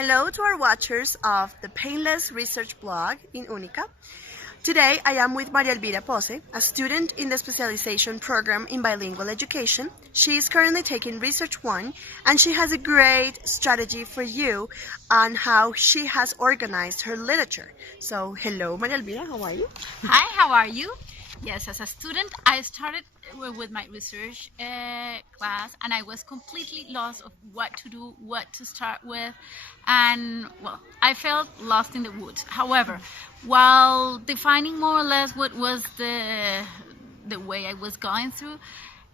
Hello to our watchers of the Painless Research blog in Unica. Today I am with Maria Elvira Posse, a student in the specialization program in bilingual education. She is currently taking Research 1 and she has a great strategy for you on how she has organized her literature. So hello Maria Elvira, how are you? Hi, how are you? Yes, as a student, I started with my research class, and I was completely lost of what to do, what to start with, and well, I felt lost in the woods. However, while defining more or less what was the way I was going through,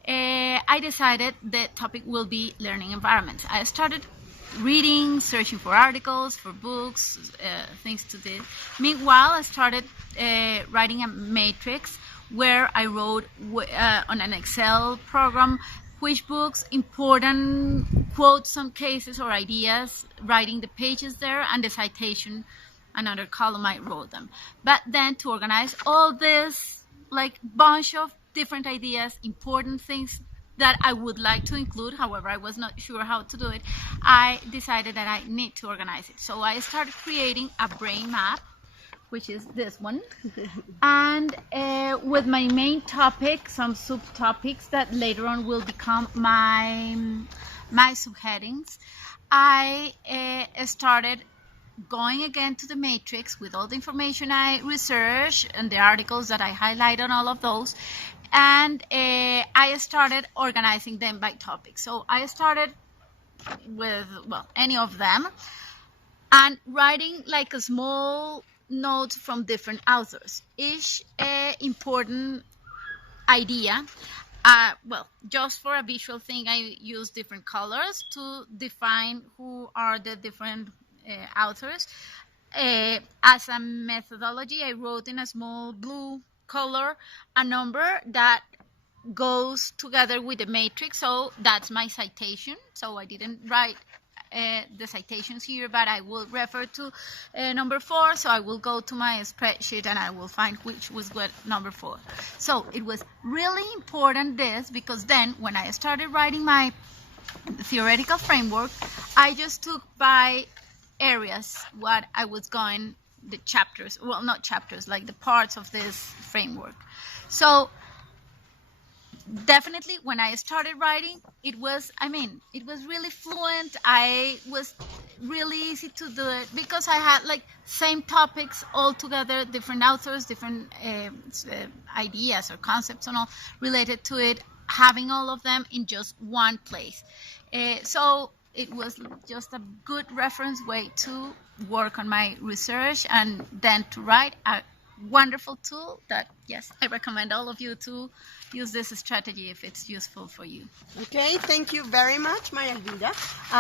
I decided the topic will be learning environments. I started reading, searching for articles, for books, things to this. Meanwhile, I started writing a matrix where I wrote on an Excel program which books, important quotes, some cases or ideas, writing the pages there, and the citation, another column I wrote them. But then to organize all this like bunch of different ideas, important things that I would like to include, however I was not sure how to do it, I decided that I need to organize it. So I started creating a brain map, which is this one, and with my main topic, some subtopics that later on will become my subheadings. I started going again to the matrix with all the information I researched and the articles that I highlight on all of those, and I started organizing them by topic. So I started with, well, any of them, and writing like a small notes from different authors. Each important idea, well, just for a visual thing, I use different colors to define who are the different authors. As a methodology, I wrote in a small blue color a number that goes together with the matrix, so that's my citation. So I didn't write the citations here, but I will refer to number 4, so I will go to my spreadsheet and I will find which was what number 4. So it was really important this, because then when I started writing my theoretical framework, I just took by areas what I was going, the chapters, well, not chapters, like the parts of this framework. So definitely when I started writing, it was really fluent. I was really easy to do it because I had like same topics all together, different authors, different ideas or concepts and all related to it, having all of them in just one place. So it was just a good reference way to work on my research and then to write. A wonderful tool that, yes, I recommend all of you to use this strategy if it's useful for you. Okay, thank you very much, Maria Elvira.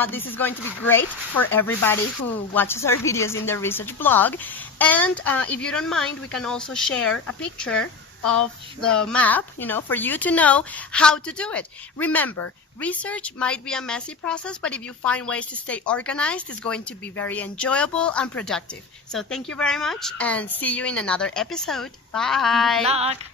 This is going to be great for everybody who watches our videos in the research blog. And if you don't mind, we can also share a picture of the map, for you to know how to do it. Remember, research might be a messy process, but if you find ways to stay organized, it's going to be very enjoyable and productive. So thank you very much, and see you in another episode. Bye. Good luck.